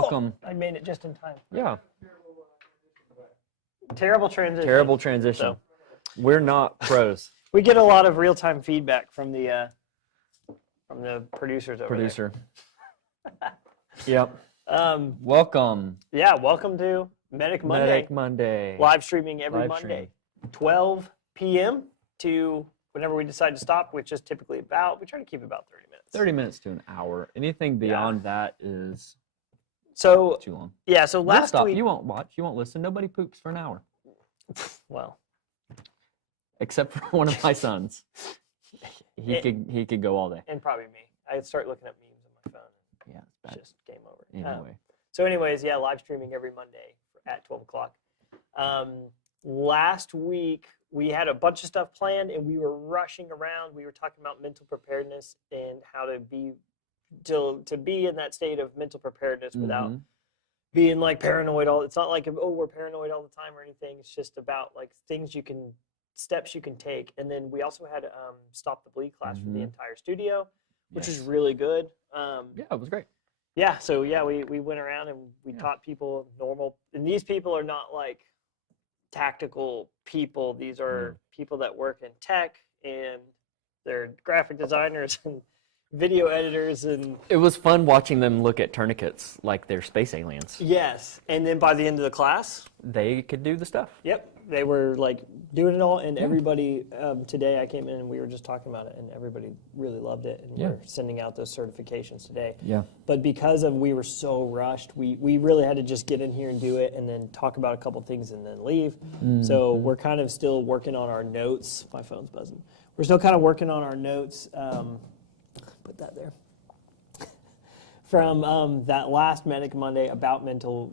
Welcome. I made it just in time. Yeah. Terrible transition. Terrible transition. So, we're not pros. we get a lot of real-time feedback from the producers over Producer. Yep. there. Welcome. Yeah, welcome to Medic Monday. Medic Monday. Live streaming every Live Monday, stream. 12 p.m. to whenever we decide to stop, which is typically we try to keep about 30 minutes. 30 minutes to an hour. Anything beyond that is So too long. yeah, so We'll last stop. week. You won't watch. You won't listen. Nobody poops for an hour. Well, Except for one of my sons. He could go all day. and probably me. I'd start looking at memes on my phone. Yeah, It's it's just game over. bad. Anyway. So anyways, yeah, live streaming every Monday at 12 o'clock. Last week, we had a bunch of stuff planned, and we were rushing around. We were talking about mental preparedness and how to be in that state of mental preparedness without being like paranoid. It's not like, oh, we're paranoid all the time or anything. It's just about like steps you can take. And then we also had Stop the Bleed class for the entire studio, which is really good. Yeah, it was great. Yeah, so yeah, we went around and we taught people normal, and these people are not like tactical people. These are people that work in tech, and they're graphic designers and video editors. And It was fun watching them look at tourniquets like they're space aliens. yes, and then by the end of the class, They could do the stuff. yep, they were like doing it all, and everybody, today I came in and we were just talking about it, and everybody really loved it, and we're sending out those certifications today. Yeah. But because we were so rushed, we really had to just get in here and do it and then talk about a couple things and then leave. So we're kind of still working on our notes. My phone's buzzing. We're still kind of working on our notes. Put that there. From that last Medic Monday about mental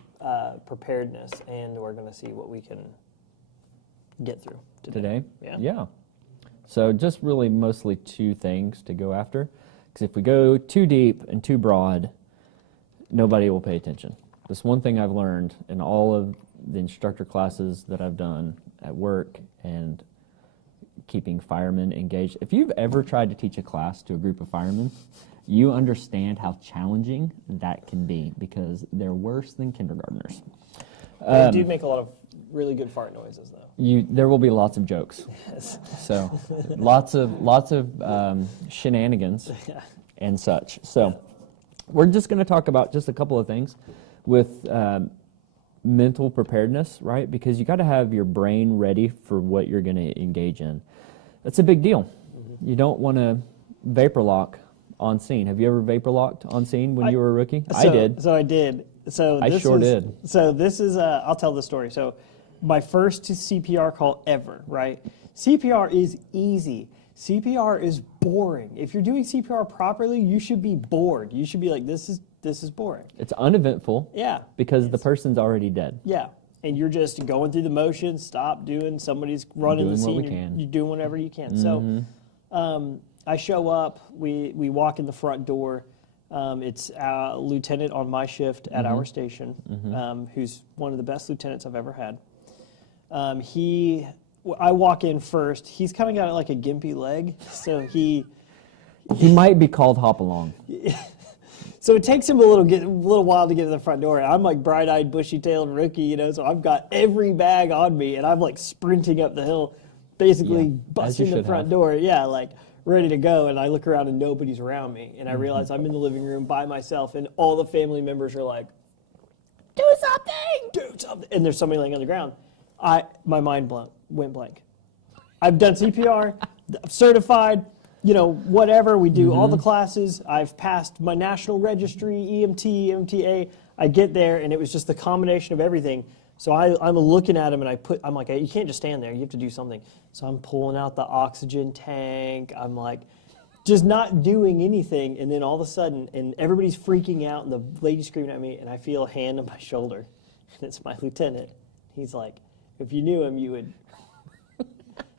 preparedness, and we're going to see what we can get through today. Yeah. So just really mostly two things to go after. Because if we go too deep and too broad, nobody will pay attention. This one thing I've learned in all of the instructor classes that I've done at work and keeping firemen engaged. If you've ever tried to teach a class to a group of firemen, you understand how challenging that can be because they're worse than kindergartners. They do make a lot of really good fart noises, though. There will be lots of jokes. Yes. So lots of shenanigans and such. So we're just going to talk about just a couple of things with mental preparedness, right? Because you got to have your brain ready for what you're going to engage in. That's a big deal. You don't want to vapor lock on scene. Have you ever vapor locked on scene when you were a rookie? I did. So I did. So I sure did. So this is I'll tell the story. So my first CPR call ever, right? CPR is easy. CPR is boring. If you're doing CPR properly, you should be bored. You should be like, this is boring. It's uneventful. Yeah. Because the person's already dead. Yeah. And you're just going through the motions, somebody's running the scene, you're doing whatever you can. So I show up, we walk in the front door. It's a lieutenant on my shift at our station, who's one of the best lieutenants I've ever had. I walk in first. He's kind of got like a gimpy leg, so he might be called hop along. So it takes him a little while to get to the front door. I'm like bright-eyed, bushy-tailed rookie, so I've got every bag on me, and I'm like sprinting up the hill, basically busting the front door. Yeah, like ready to go. And I look around and nobody's around me, and I realize I'm in the living room by myself, and all the family members are like, "Do something!" And there's somebody laying on the ground. My mind went blank. I've done CPR, I'm certified. Whatever, we do all the classes. I've passed my national registry, EMT, MTA. I get there, and it was just the combination of everything. So I'm looking at him, and I'm like, hey, you can't just stand there. You have to do something. So I'm pulling out the oxygen tank. I'm like, just not doing anything. And then all of a sudden, and everybody's freaking out, and the lady's screaming at me, and I feel a hand on my shoulder. And it's my lieutenant. He's like, if you knew him, you would.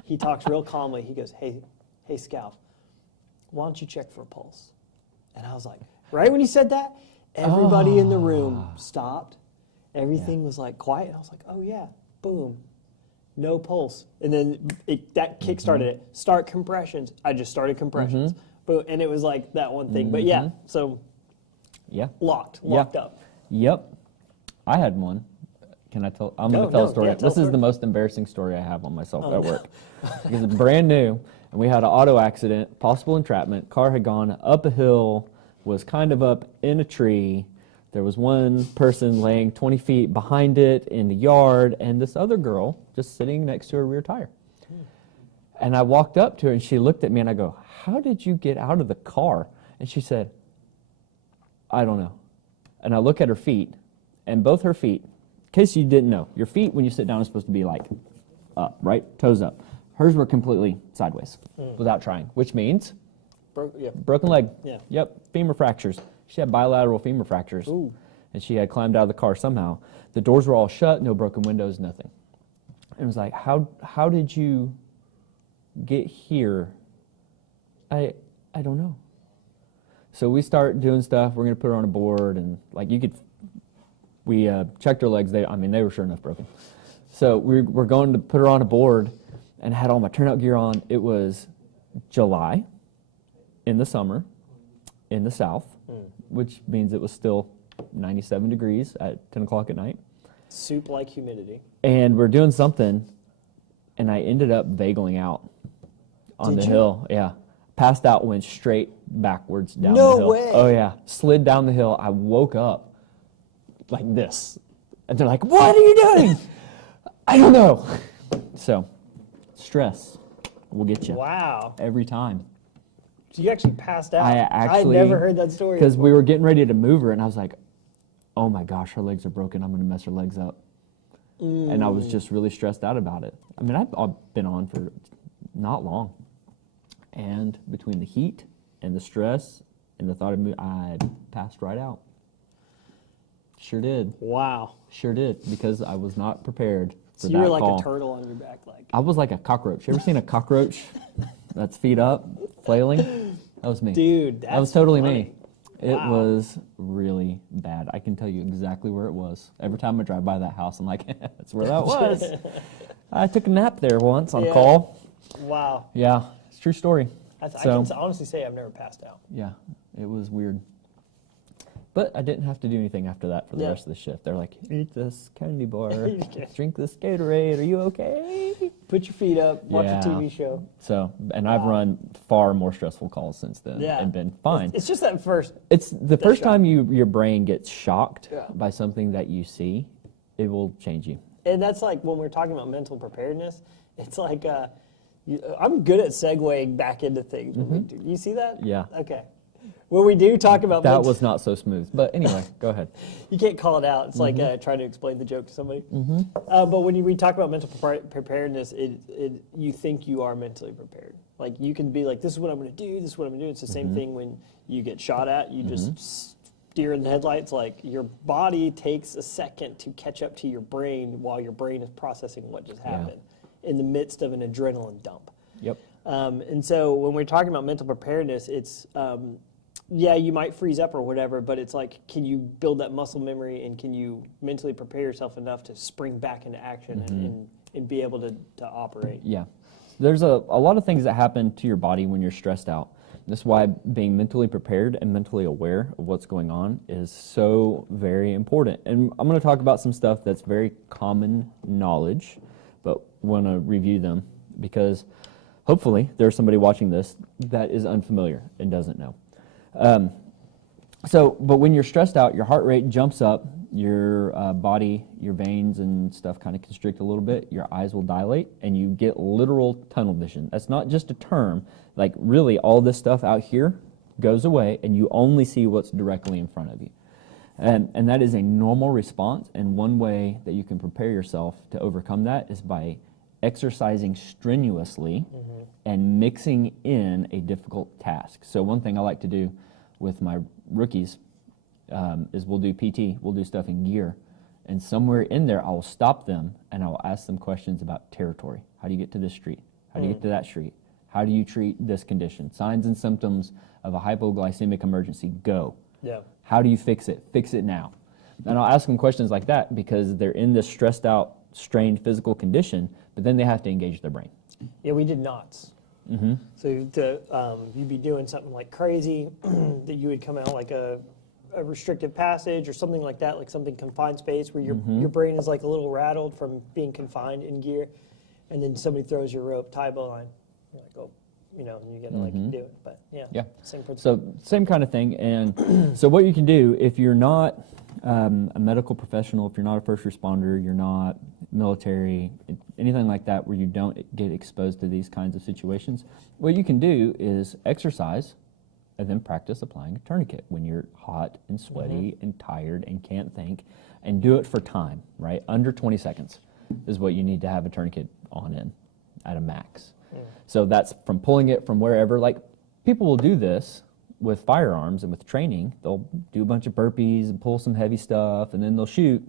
He talks real calmly. He goes, hey, Scout, why don't you check for a pulse? And I was like, right when he said that, everybody in the room stopped. Everything was like quiet. And I was like, oh yeah, boom, no pulse. And then that kick-started it. Start compressions. I just started compressions. Boom, and it was like that one thing. But yeah, so locked up. Yep. I had one. Can I tell? I'm going to tell a story. Yeah, This is the most embarrassing story I have on myself at work. Because it's brand new, and we had an auto accident, possible entrapment. Car had gone up a hill, was kind of up in a tree. There was one person laying 20 feet behind it in the yard, and this other girl just sitting next to her rear tire. And I walked up to her, and she looked at me, and I go, "How did you get out of the car?" And she said, "I don't know." And I look at her feet, and both her feet, in case you didn't know, your feet when you sit down are supposed to be like up, right? Toes up. Hers were completely sideways without trying, which means broken leg. Yeah. Yep, femur fractures. She had bilateral femur fractures. Ooh. And she had climbed out of the car somehow. The doors were all shut, no broken windows, nothing. And it was like, how did you get here? I don't know. So we start doing stuff. We're going to put her on a board, and like we checked her legs. They were sure enough broken. So we're going to put her on a board, and had all my turnout gear on. It was July in the summer in the south, which means it was still 97 degrees at 10 o'clock at night. Soup-like humidity. And we're doing something, and I ended up vagling out on the hill. Yeah. Passed out, went straight backwards down the hill. No way. Oh, yeah. Slid down the hill. I woke up like this. And they're like, "What are you doing?" I don't know. So, stress will get you. Wow. Every time. So you actually passed out. I never heard that story. Because we were getting ready to move her, and I was like, "Oh my gosh, her legs are broken. I'm going to mess her legs up." And I was just really stressed out about it. I mean, I've been on for not long. And between the heat and the stress and the thought of moving, I passed right out. Sure did. Wow. Sure did, because I was not prepared for So that you were like call. a turtle on your back, like. I was like a cockroach. You ever seen a cockroach that's feet up, flailing? That was me. Dude, that was totally funny. me. It was really bad. I can tell you exactly where it was. Every time I drive by that house, I'm like, that's where that was. I took a nap there once on call. Wow. Yeah, it's a true story. I can honestly say I've never passed out. Yeah, it was weird. But I didn't have to do anything after that for the rest of the shift. They're like, "Eat this candy bar, drink this Gatorade, are you okay?" Put your feet up, watch a TV show. So, and I've run far more stressful calls since then and been fine. It's just that first. It's the first time your brain gets shocked by something that you see, it will change you. And that's like when we're talking about mental preparedness, it's like I'm good at segueing back into things. You see that? Yeah. Okay. When we do talk about that was not so smooth. But anyway, go ahead. You can't call it out. It's like trying to explain the joke to somebody. But when we talk about mental preparedness, you think you are mentally prepared. Like you can be like, "This is what I'm going to do. This is what I'm going to do." It's the same thing when you get shot at. You just steer in the headlights. Like your body takes a second to catch up to your brain while your brain is processing what just happened in the midst of an adrenaline dump. Yep. And so when we're talking about mental preparedness, it's you might freeze up or whatever, but it's like, can you build that muscle memory and can you mentally prepare yourself enough to spring back into action and be able to operate? Yeah. There's a lot of things that happen to your body when you're stressed out. That's why being mentally prepared and mentally aware of what's going on is so very important. And I'm going to talk about some stuff that's very common knowledge, but want to review them because hopefully there's somebody watching this that is unfamiliar and doesn't know. But when you're stressed out, your heart rate jumps up, your body, your veins and stuff kind of constrict a little bit, your eyes will dilate, and you get literal tunnel vision. That's not just a term. Like, really, all this stuff out here goes away, and you only see what's directly in front of you. And that is a normal response, and one way that you can prepare yourself to overcome that is by exercising strenuously and mixing in a difficult task. So one thing I like to do with my rookies is we'll do PT, we'll do stuff in gear, and somewhere in there I will stop them and I will ask them questions about territory. How do you get to this street? How do you get to that street? How do you treat this condition? Signs and symptoms of a hypoglycemic emergency, go. Yeah. How do you fix it? Fix it now. And I'll ask them questions like that because they're in this stressed out, strained physical condition, but then they have to engage their brain. Yeah, we did knots. So you'd be doing something like crazy, that you would come out like a a restrictive passage or something like that, like something confined space where your brain is like a little rattled from being confined in gear, and then somebody throws your rope tie line, you're like, oh, you know, you got to like do it. But yeah, same principle. So same kind of thing. And so what you can do if you're not a medical professional, if you're not a first responder, you're not military, anything like that where you don't get exposed to these kinds of situations, what you can do is exercise and then practice applying a tourniquet when you're hot and sweaty and tired and can't think, and do it for time, right? Under 20 seconds is what you need to have a tourniquet on in at a max. So that's from pulling it from wherever. Like, people will do this with firearms and with training. They'll do a bunch of burpees and pull some heavy stuff, and then they'll shoot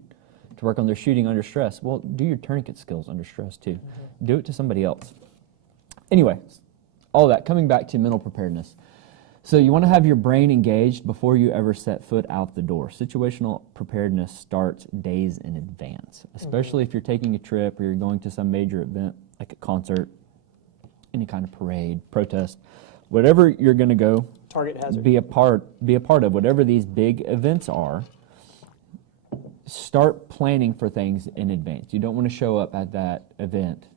to work on their shooting under stress. Well, do your tourniquet skills under stress too. Do it to somebody else. Anyway, all that, coming back to mental preparedness. So you want to have your brain engaged before you ever set foot out the door. Situational preparedness starts days in advance, especially if you're taking a trip or you're going to some major event like a concert, any kind of parade, protest, whatever you're going to go. Target hazard. Be a part of whatever these big events are. Start planning for things in advance. You don't want to show up at that event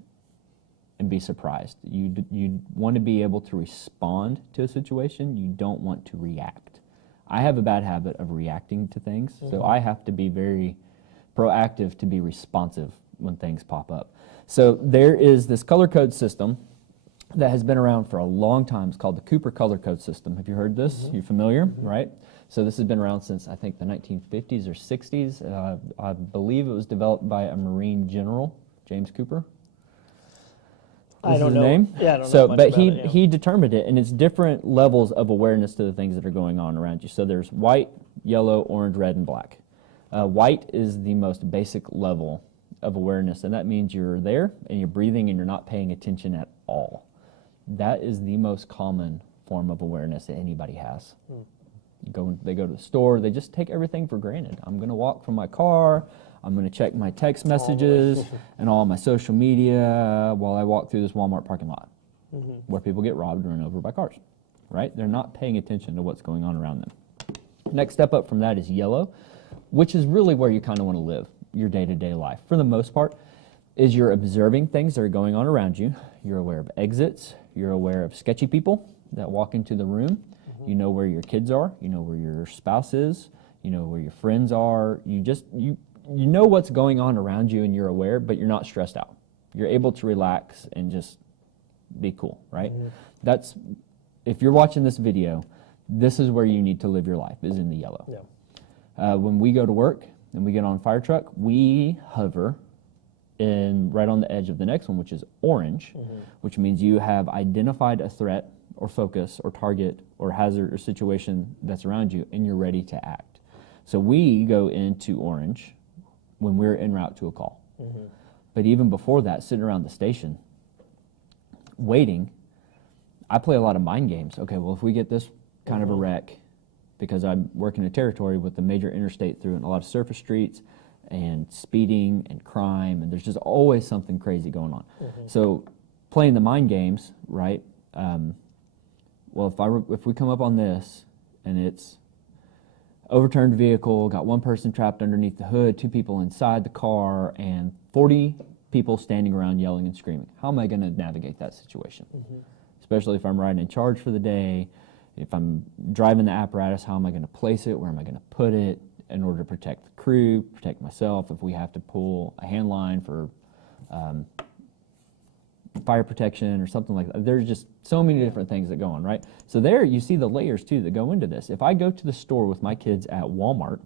and be surprised. You want to be able to respond to a situation. You don't want to react. I have a bad habit of reacting to things, so I have to be very proactive to be responsive when things pop up. So there is this color code system that has been around for a long time. It's called the Cooper color code system. Have you heard this? You're familiar, right? So this has been around since, I think, the 1950s or 60s. I believe it was developed by a Marine general, James Cooper. I don't his know. name? Yeah, I don't know so, much but about it, he determined it, and it's different levels of awareness to the things that are going on around you. So there's white, yellow, orange, red, and black. White is the most basic level of awareness, and that means you're there and you're breathing and you're not paying attention at all. That is the most common form of awareness that anybody has. They go to the store, they just take everything for granted. I'm going to walk from my car, I'm going to check my text messages and all my social media while I walk through this Walmart parking lot where people get robbed and run over by cars, right? They're not paying attention to what's going on around them. Next step up from that is yellow, which is really where you kind of want to live your day-to-day life. For the most part, is you're observing things that are going on around you. You're aware of exits. You're aware of sketchy people that walk into the room. You know where your kids are. You know where your spouse is. You know where your friends are. You know what's going on around you, and you're aware, but you're not stressed out. You're able to relax and just be cool, right? That's, if you're watching this video, this is where you need to live your life, is in the yellow. When we go to work and we get on a fire truck, we hover right on the edge of the next one, which is orange, which means you have identified a threat or focus or target or hazard or situation that's around you, and you're ready to act. So we go into orange when we're en route to a call. But even before that, sitting around the station, waiting, I play a lot of mind games. Okay, well, if we get this kind of a wreck, because I'm working a territory with the major interstate through and a lot of surface streets and speeding and crime, and there's just always something crazy going on. So playing the mind games, right? Well, if we come up on this and it's overturned vehicle, got one person trapped underneath the hood, 2 people inside the car, and 40 people standing around yelling and screaming, how am I going to navigate that situation? Especially if I'm riding in charge for the day, if I'm driving the apparatus, how am I going to place it? Where am I going to put it in order to protect the crew, protect myself? If we have to pull a hand line for fire protection or something like that. There's just so many different things that go on, right? So there you see the layers too that go into this. If I go to the store with my kids at Walmart,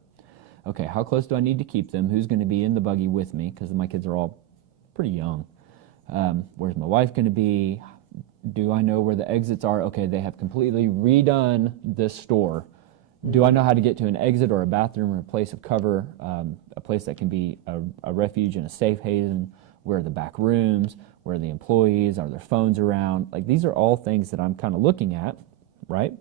okay, how close do I need to keep them? Who's going to be in the buggy with me? Because my kids are all pretty young. Where's my wife going to be? Do I know where the exits are? Okay, they have completely redone this store. Do I know how to get to an exit or a bathroom or a place of cover, a place that can be a refuge and a safe haven? Where are the back rooms? Where are the employees? Are their phones around? Like, these are all things that I'm kind of looking at, right?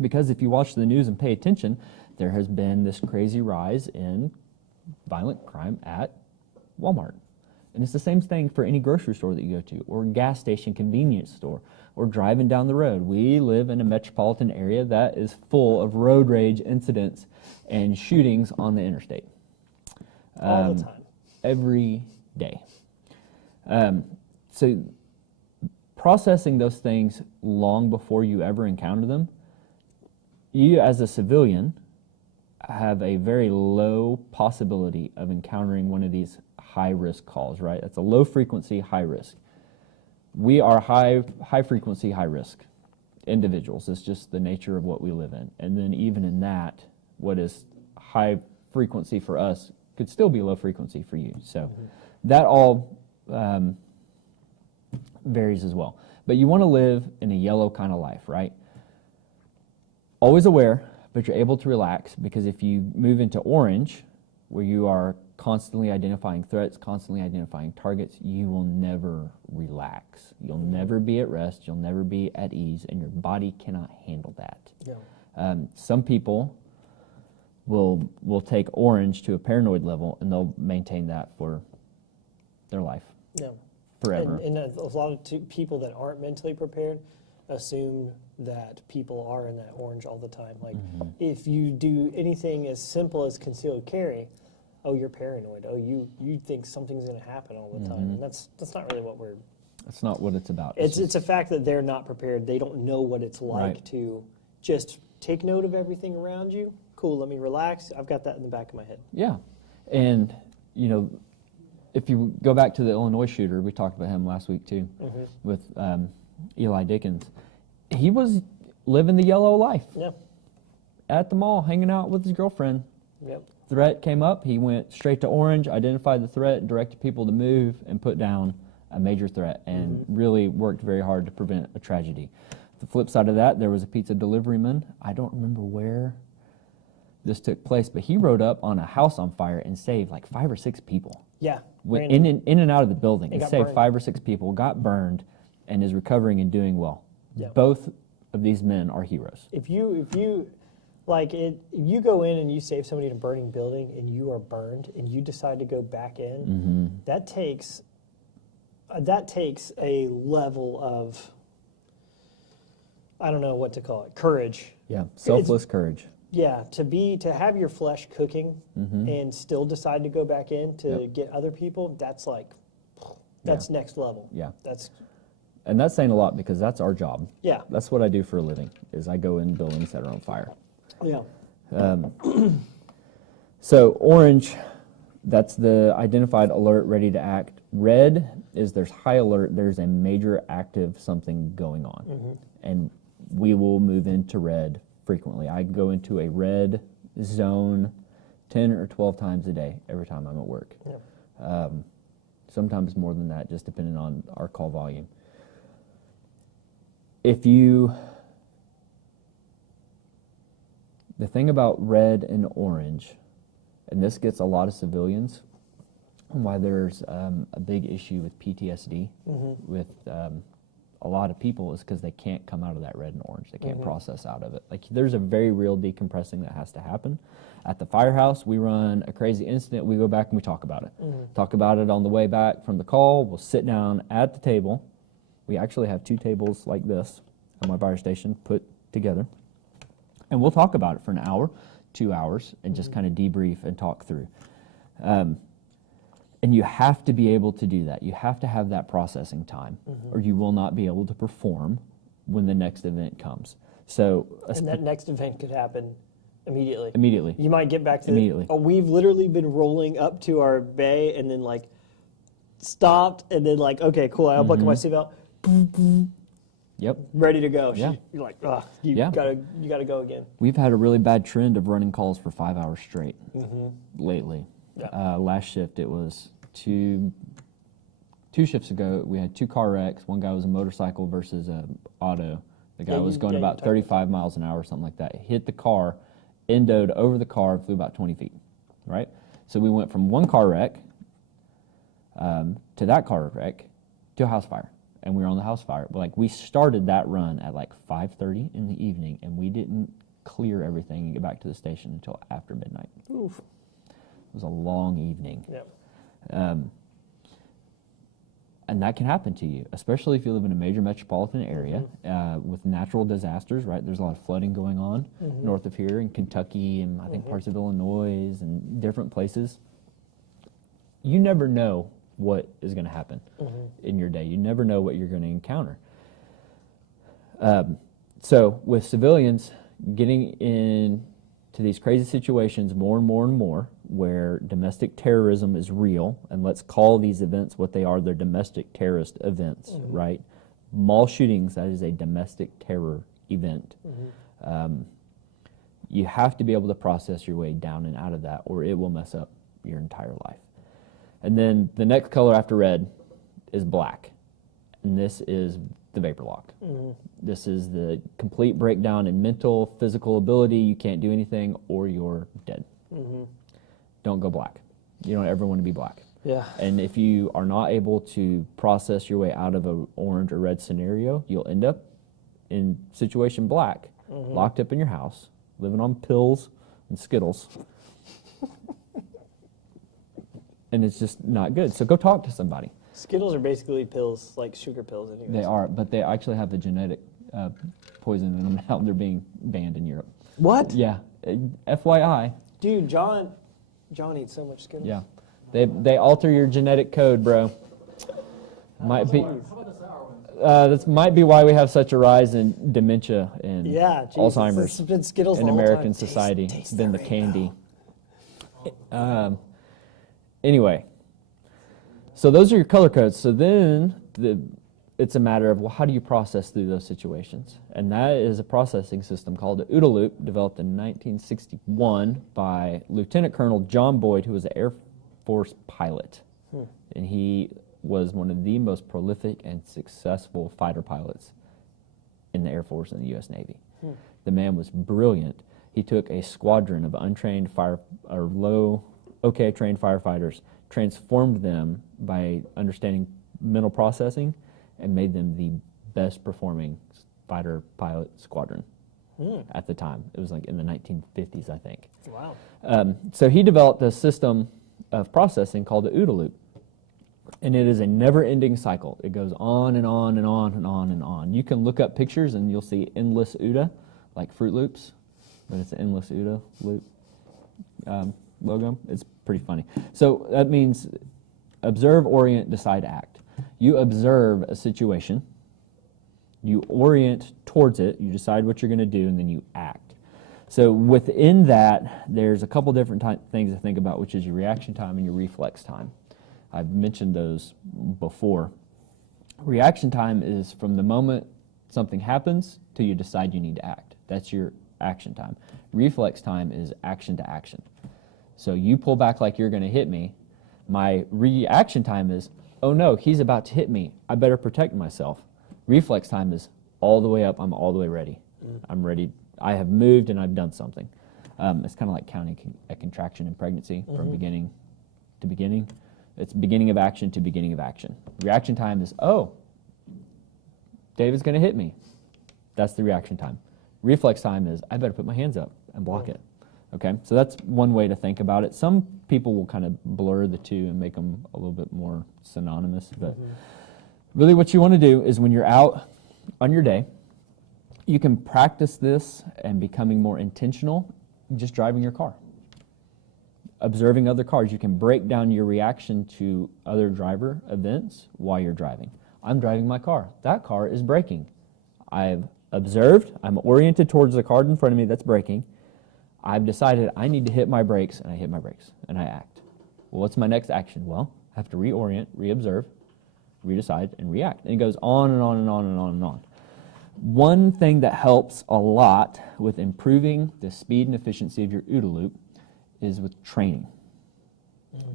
Because if you watch the news and pay attention, there has been this crazy rise in violent crime at Walmart. And it's the same thing for any grocery store that you go to, or gas station convenience store, or driving down the road. We live in a metropolitan area that is full of road rage incidents and shootings on the interstate. All the time. Every day. So processing those things long before you ever encounter them, you as a civilian have a very low possibility of encountering one of these high-risk calls, right? It's a low-frequency, high-risk. We are high-frequency, high-risk individuals. It's just the nature of what we live in. And then even in that, what is high-frequency for us could still be low-frequency for you. So that all varies as well. But you want to live in a yellow kind of life, right? Always aware, but you're able to relax, because if you move into orange, where you are constantly identifying threats, constantly identifying targets, you will never relax. You'll never be at rest, you'll never be at ease, and your body cannot handle that. Yeah. Some people will take orange to a paranoid level, and they'll maintain that for their life. Yeah. Forever. And a lot of people that aren't mentally prepared assume that people are in that orange all the time. Like, if you do anything as simple as concealed carry, oh, you're paranoid. Oh, you think something's going to happen all the time. And that's not really what we're... That's not what it's about. It's a fact that they're not prepared. They don't know what it's like to just take note of everything around you. Cool, let me relax. I've got that in the back of my head. Yeah. And, you know, if you go back to the Illinois shooter, we talked about him last week too, with Eli Dickens. He was living the yellow life. Yeah. At the mall, hanging out with his girlfriend. Yep. Threat came up, he went straight to orange, identified the threat, directed people to move, and put down a major threat, and really worked very hard to prevent a tragedy. The flip side of that, there was a pizza deliveryman. I don't remember where this took place, but he rode up on a house on fire and saved like 5 or 6 people. Yeah. Went in and out of the building. He saved burned. 5 or 6 people, got burned, and is recovering and doing well. Yeah. Both of these men are heroes. If you go in and you save somebody in a burning building and you are burned and you decide to go back in, that takes a level of, I don't know what to call it, courage. Yeah, selfless courage. Yeah, to have your flesh cooking and still decide to go back in to get other people, that's next level. Yeah. And that's saying a lot, because that's our job. Yeah. That's what I do for a living, is I go in buildings that are on fire. Yeah. So orange, that's the identified alert, ready to act. Red is there's high alert, there's a major active something going on. And we will move into red frequently. I go into a red zone 10 or 12 times a day every time I'm at work. Yeah. Sometimes more than that, just depending on our call volume. The thing about red and orange, and this gets a lot of civilians, and why there's a big issue with PTSD with a lot of people, is because they can't come out of that red and orange. They can't process out of it. Like, there's a very real decompressing that has to happen. At the firehouse, we run a crazy incident. We go back and we talk about it. Talk about it on the way back from the call. We'll sit down at the table. We actually have 2 tables like this at my fire station put together. And we'll talk about it for an hour, 2 hours, and just kind of debrief and talk through. And you have to be able to do that. You have to have that processing time, or you will not be able to perform when the next event comes. So, and that next event could happen immediately. Immediately. You might get back to immediately. We've literally been rolling up to our bay and then like stopped and then like, okay, cool, I'll buckle my seatbelt. Yep. Ready to go. Yeah. You're like, you gotta go again. We've had a really bad trend of running calls for 5 hours straight lately. Yeah. Last shift, it was two shifts ago, we had 2 car wrecks. One guy was a motorcycle versus an auto. The guy was going about 35 miles an hour or something like that. Hit the car, endoed over the car, flew about 20 feet, right? So we went from 1 car wreck to that car wreck to a house fire. And we were on the house fire. Like, we started that run at like 5:30 in the evening, and we didn't clear everything and get back to the station until after midnight. Oof. It was a long evening. Yep. And that can happen to you, especially if you live in a major metropolitan area with natural disasters, right? There's a lot of flooding going on north of here in Kentucky and I think parts of Illinois and different places. You never know what is going to happen in your day. You never know what you're going to encounter. So with civilians getting into these crazy situations more and more and more, where domestic terrorism is real, and let's call these events what they are, they're domestic terrorist events, right? Mall shootings, that is a domestic terror event. You have to be able to process your way down and out of that, or it will mess up your entire life. And then the next color after red is black, and this is the vapor lock. This is the complete breakdown in mental, physical ability. You can't do anything, or you're dead. Don't go black. You don't ever want to be black. Yeah. And if you are not able to process your way out of an orange or red scenario, you'll end up in situation black, locked up in your house, living on pills and Skittles. And it's just not good. So go talk to somebody. Skittles are basically pills, like sugar pills. Anyways. They are, but they actually have the genetic poison in them now. They're being banned in Europe. What? Yeah. FYI. Dude, John eats so much Skittles. Yeah. They alter your genetic code, bro. Might be. That might be why we have such a rise in dementia and Alzheimer's it's been Skittles in the whole American time. society. Taste It's been the that candy. Anyway, so those are your color codes. So then it's a matter of, well, how do you process through those situations? And that is a processing system called the OODA loop, developed in 1961 by Lieutenant Colonel John Boyd, who was an Air Force pilot. And he was one of the most prolific and successful fighter pilots in the Air Force and the U.S. Navy. The man was brilliant. He took a squadron of untrained trained firefighters, transformed them by understanding mental processing, and made them the best performing fighter pilot squadron at the time. It was like in the 1950s, I think. Wow. So he developed a system of processing called the OODA loop. And it is a never-ending cycle. It goes on and on and on and on and on. You can look up pictures and you'll see endless OODA, like Fruit Loops, but it's an endless OODA loop logo. It's pretty funny. So that means observe, orient, decide, act. You observe a situation, you orient towards it, you decide what you're going to do, and then you act. So within that, there's a couple different things to think about, which is your reaction time and your reflex time. I've mentioned those before. Reaction time is from the moment something happens till you decide you need to act. That's your action time. Reflex time is action to action. So you pull back like you're going to hit me. My reaction time is, oh no, he's about to hit me. I better protect myself. Reflex time is all the way up. I'm all the way ready. I'm ready. I have moved and I've done something. It's kind of like counting a contraction in pregnancy from beginning to beginning. It's beginning of action to beginning of action. Reaction time is, oh, David's going to hit me. That's the reaction time. Reflex time is, I better put my hands up and block it. Okay, so that's one way to think about it. Some people will kind of blur the two and make them a little bit more synonymous, but really what you want to do is when you're out on your day, you can practice this and becoming more intentional just driving your car. Observing other cars, you can break down your reaction to other driver events while you're driving. I'm driving my car. That car is braking. I've observed, I'm oriented towards the car in front of me that's braking. I've decided I need to hit my brakes, and I hit my brakes, and I act. Well, what's my next action? Well, I have to reorient, reobserve, redecide, and react. And it goes on and on and on and on and on. One thing that helps a lot with improving the speed and efficiency of your OODA loop is with training.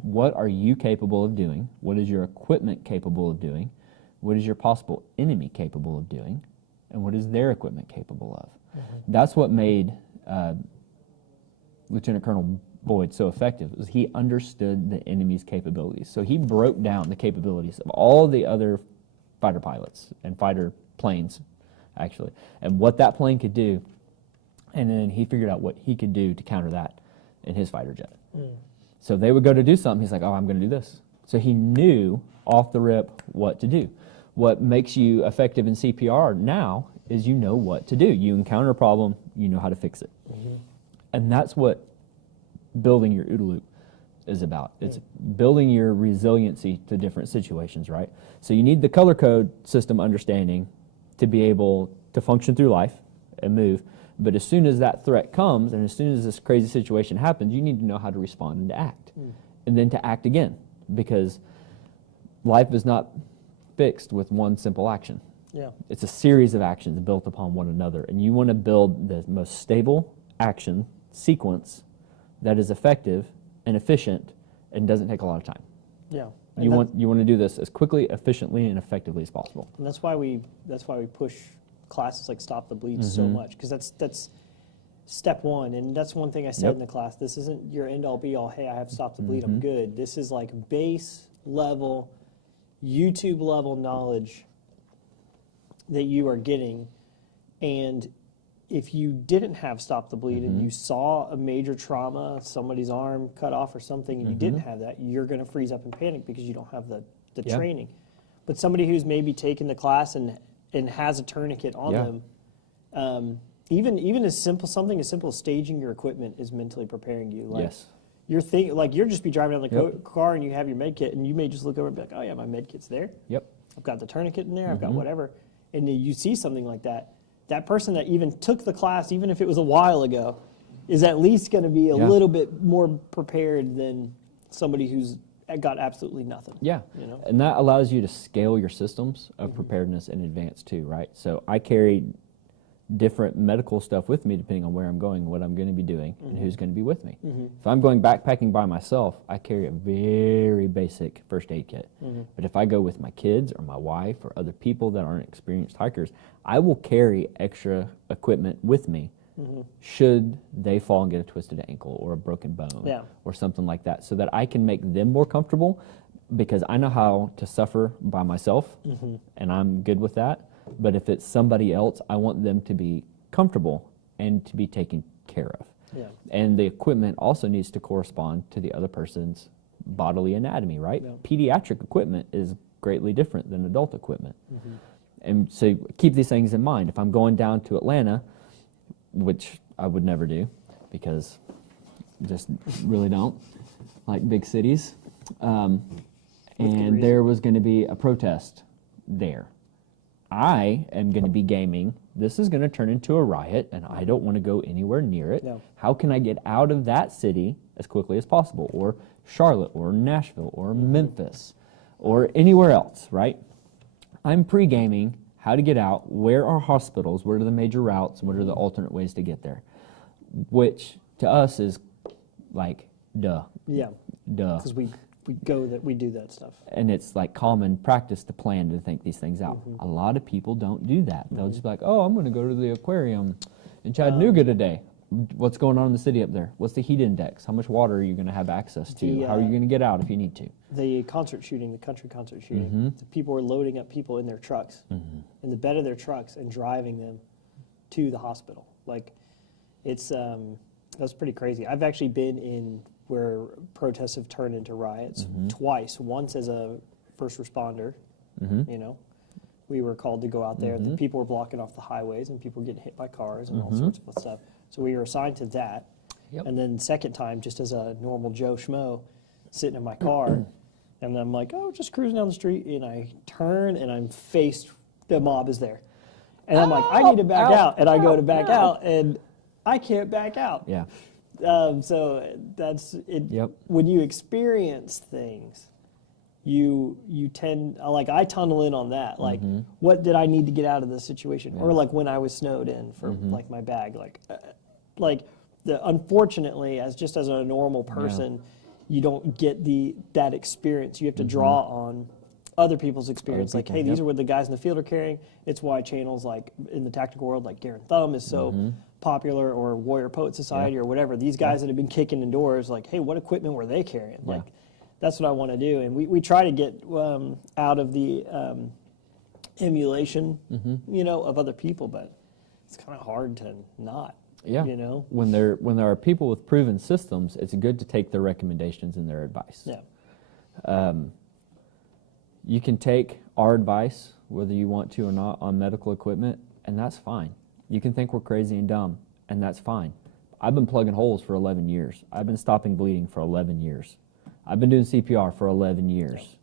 What are you capable of doing? What is your equipment capable of doing? What is your possible enemy capable of doing? And what is their equipment capable of? That's what made Lieutenant Colonel Boyd so effective, was he understood the enemy's capabilities. So he broke down the capabilities of all the other fighter pilots and fighter planes, actually, and what that plane could do, and then he figured out what he could do to counter that in his fighter jet. So they would go to do something, he's like, oh, I'm going to do this. So he knew off the rip what to do. What makes you effective in CPR now is you know what to do. You encounter a problem, you know how to fix it. And that's what building your OODA loop is about. It's building your resiliency to different situations, right? So you need the color code system understanding to be able to function through life and move. But as soon as that threat comes and as soon as this crazy situation happens, you need to know how to respond and to act. And then to act again, because life is not fixed with one simple action. Yeah. It's a series of actions built upon one another. And you want to build the most stable action sequence that is effective and efficient and doesn't take a lot of time. Yeah. You want to do this as quickly, efficiently, and effectively as possible. And that's why we push classes like Stop the Bleed so much, because that's step one. And that's one thing I said in the class. This isn't your end all be all. Hey, I have Stop the Bleed. I'm good. This is like base level, YouTube level knowledge that you are getting. And if you didn't have Stop the Bleed and you saw a major trauma, somebody's arm cut off or something, and you didn't have that, you're going to freeze up and panic because you don't have the training. But somebody who's maybe taken the class and has a tourniquet on them, even as simple something as simple as staging your equipment is mentally preparing you. Like, you're just be driving down the car and you have your med kit, and you may just look over and be like, oh yeah, my med kit's there. Yep. I've got the tourniquet in there. I've got whatever. And you see something like that. That person that even took the class, even if it was a while ago, is at least going to be a little bit more prepared than somebody who's got absolutely nothing. Yeah, you know? And that allows you to scale your systems of preparedness in advance too, right? So I carry different medical stuff with me depending on where I'm going, what I'm going to be doing, and who's going to be with me. If I'm going backpacking by myself, I carry a very basic first aid kit. But if I go with my kids or my wife or other people that aren't experienced hikers, I will carry extra equipment with me should they fall and get a twisted ankle or a broken bone or something like that, so that I can make them more comfortable, because I know how to suffer by myself and I'm good with that. But if it's somebody else, I want them to be comfortable and to be taken care of. Yeah. And the equipment also needs to correspond to the other person's bodily anatomy, right? Yeah. Pediatric equipment is greatly different than adult equipment. And so keep these things in mind. If I'm going down to Atlanta, which I would never do because just really don't like big cities, and there was going to be a protest there. I am going to be gaming. This is going to turn into a riot, and I don't want to go anywhere near it. No. How can I get out of that city as quickly as possible? Or Charlotte, or Nashville, or Memphis, or anywhere else, right? I'm pre-gaming how to get out, where are hospitals, what are the major routes, what are the alternate ways to get there, which to us is like, duh. Yeah. Duh. Because we do that stuff. And it's like common practice to plan to think these things out. A lot of people don't do that. They'll just be like, oh, I'm going to go to the aquarium in Chattanooga today. What's going on in the city up there? What's the heat index? How much water are you going to have access to? How are you going to get out if you need to? The country concert shooting, the people were loading up people in their trucks, in the bed of their trucks, and driving them to the hospital. Like, it's that's pretty crazy. I've actually been in where protests have turned into riots twice. Once as a first responder, you know, we were called to go out there. The people were blocking off the highways, and people were getting hit by cars and all sorts of stuff. So we were assigned to that. And then second time, just as a normal Joe Schmo, sitting in my car, and I'm like, oh, just cruising down the street, and I turn, and I'm faced, the mob is there. And I'm like, I need to back out. And I go to back out, and I can't back out. Yeah. So that's it. When you experience things, you tend, like, I tunnel in on that. Like, what did I need to get out of this situation? Or like when I was snowed in for like my bag, unfortunately, as a normal person, you don't get that experience. You have to draw on other people's experience. Like, hey, these are what the guys in the field are carrying. It's why channels like in the tactical world, like Garen Thumb is so popular, or Warrior Poet Society, or whatever. These guys that have been kicking indoors, like, hey, what equipment were they carrying? Like, that's what I want to do. And we try to get out of the emulation, you know, of other people, but it's kind of hard to not. Yeah. You know, when there are people with proven systems, it's good to take their recommendations and their advice. Yeah. You can take our advice, whether you want to or not, on medical equipment, and that's fine. You can think we're crazy and dumb, and that's fine. I've been plugging holes for 11 years. I've been stopping bleeding for 11 years. I've been doing CPR for 11 years.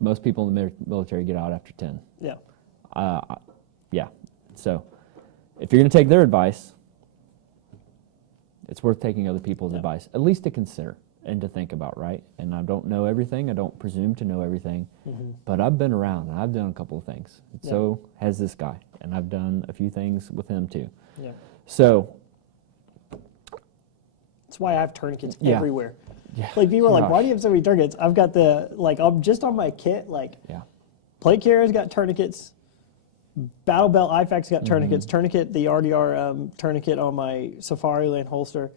Most people in the military get out after 10. Yeah. Yeah. So if you're going to take their advice, it's worth taking other people's advice, at least to consider and to think about, right? And I don't know everything. I don't presume to know everything. But I've been around, and I've done a couple of things. So has this guy, and I've done a few things with him too. Yeah. So that's why I have tourniquets everywhere. Yeah. Like, people are like, why do you have so many tourniquets? I've got I'm just on my kit, plate carrier's got tourniquets, battle belt IFAC's got tourniquets, the RDR tourniquet on my Safari Land holster,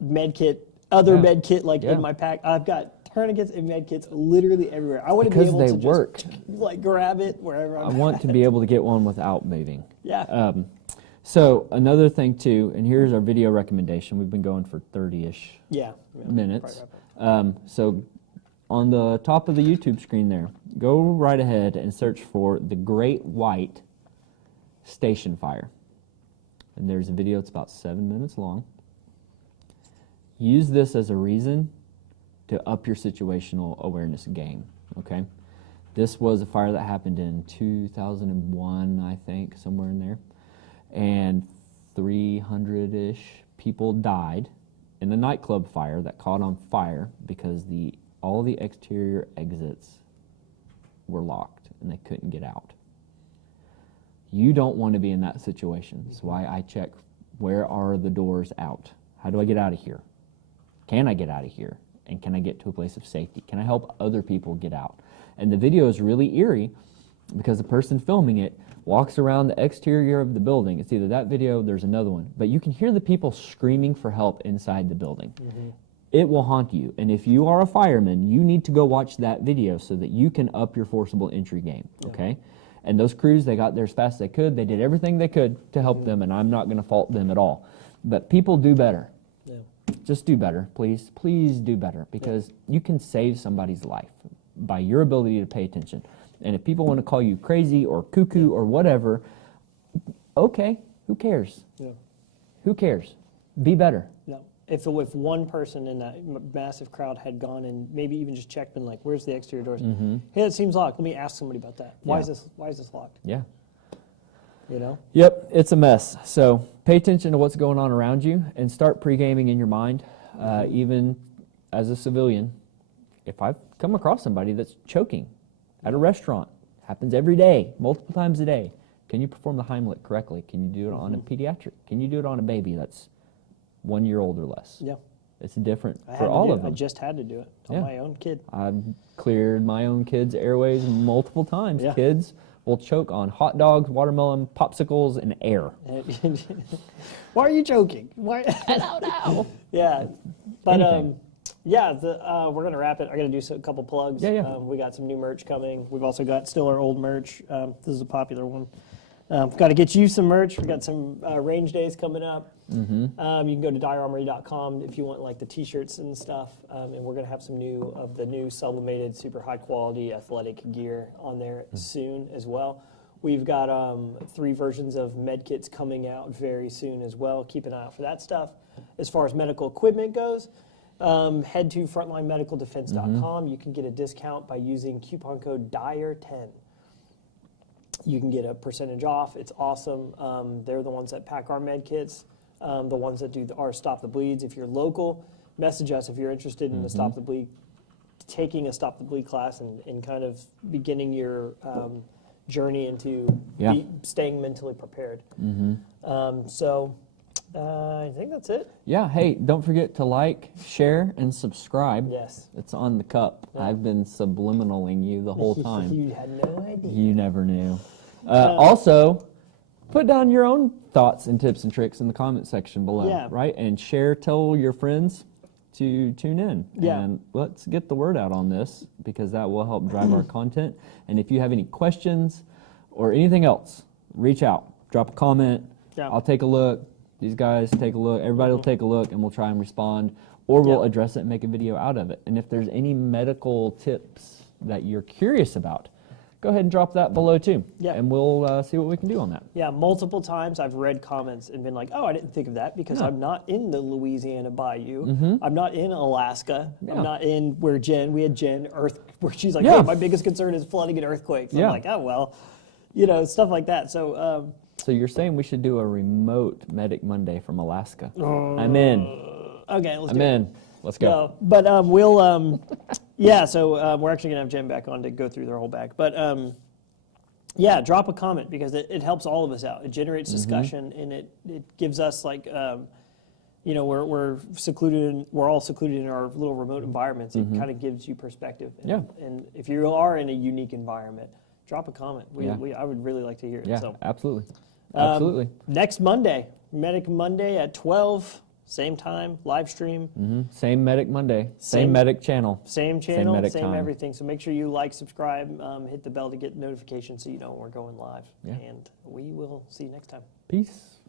med kit, med kit in my pack. I've got tourniquets and med kits literally everywhere. I want to be able to work. just grab it wherever I'm I want to be able to get one without moving. Yeah. So another thing too, and here's our video recommendation. We've been going for 30-ish minutes. So on the top of the YouTube screen there, go right ahead and search for the Great White Station Fire. And there's a video, it's about 7 minutes long. Use this as a reason to up your situational awareness game, okay? This was a fire that happened in 2001, I think, somewhere in there. And 300-ish people died in a nightclub fire that caught on fire because all the exterior exits were locked and they couldn't get out. You don't want to be in that situation. That's why I check, where are the doors out? How do I get out of here? Can I get out of here? And can I get to a place of safety? Can I help other people get out? And the video is really eerie because the person filming it walks around the exterior of the building. It's either that video, there's another one. But you can hear the people screaming for help inside the building. It will haunt you. And if you are a fireman, you need to go watch that video so that you can up your forcible entry game, okay? And those crews, they got there as fast as they could. They did everything they could to help them, and I'm not going to fault them at all. But people do better. Just do better, please. Please do better, because you can save somebody's life by your ability to pay attention. And if people want to call you crazy or cuckoo or whatever, okay, who cares? Who cares? Be better. If one person in that massive crowd had gone and maybe even just checked, been like, where's the exterior doors? Hey, it seems locked. Let me ask somebody about that. Why is this locked? Yeah. You know? Yep, it's a mess. So pay attention to what's going on around you and start pre-gaming in your mind. Even as a civilian, if I've come across somebody that's choking at a restaurant, happens every day, multiple times a day, can you perform the Heimlich correctly? Can you do it on a pediatric? Can you do it on a baby that's 1 year old or less? Yeah. It's different for all of them. I just had to do it on my own kid. I've cleared my own kids' airways multiple times. Yeah. Kids will choke on hot dogs, watermelon, popsicles, and air. Why are you joking? Why? I don't know. Yeah. But we're going to wrap it. I'm going to do a couple plugs. We got some new merch coming. We've also got still our old merch. This is a popular one. Got to get you some merch. We've got some range days coming up. You can go to direarmory.com if you want like the t-shirts and stuff. And we're going to have some of the new sublimated, super high quality athletic gear on there soon as well. We've got 3 versions of med kits coming out very soon as well. Keep an eye out for that stuff. As far as medical equipment goes, head to frontlinemedicaldefense.com. You can get a discount by using coupon code DIRE10. You can get a percentage off. It's awesome. They're the ones that pack our med kits, the ones that do our Stop the Bleeds. If you're local, message us if you're interested in the Stop the Bleed, taking a Stop the Bleed class and kind of beginning your journey into staying mentally prepared. I think that's it. Yeah, hey, don't forget to like, share, and subscribe. Yes. It's on the cup. Yeah. I've been subliminaling you the whole time. You had no idea. You never knew. Also, put down your own thoughts and tips and tricks in the comment section below, right? And tell your friends to tune in. And let's get the word out on this, because that will help drive our content. And if you have any questions or anything else, reach out. Drop a comment. I'll take a look. these guys take a look, everybody will take a look, and we'll try and respond, or we'll address it and make a video out of it. And if there's any medical tips that you're curious about, go ahead and drop that below too. Yeah. And we'll see what we can do on that. Yeah, multiple times I've read comments and been like, oh, I didn't think of that because I'm not in the Louisiana Bayou. I'm not in Alaska. I'm not in where we had Jen, where she's like, hey, my biggest concern is flooding and earthquakes. I'm like, oh, well, you know, stuff like that. So, so you're saying we should do a remote Medic Monday from Alaska? I'm in. Okay, let's do it. I'm in. Let's go. No, but we'll, yeah, so we're actually going to have Jen back on to go through their whole bag. But yeah, drop a comment because it helps all of us out. It generates discussion and it gives us like, you know, we're secluded, we're all secluded in our little remote environments. It kind of gives you perspective. And, and if you are in a unique environment, drop a comment. I would really like to hear it. Yeah, so. absolutely. Absolutely. Next Monday, Medic Monday at 12. Same time, live stream. Same Medic Monday, same Medic channel. Same channel, Medic same time. everything. So make sure you like, subscribe, hit the bell to get notifications so you know when we're going live. Yeah. And we will see you next time. Peace.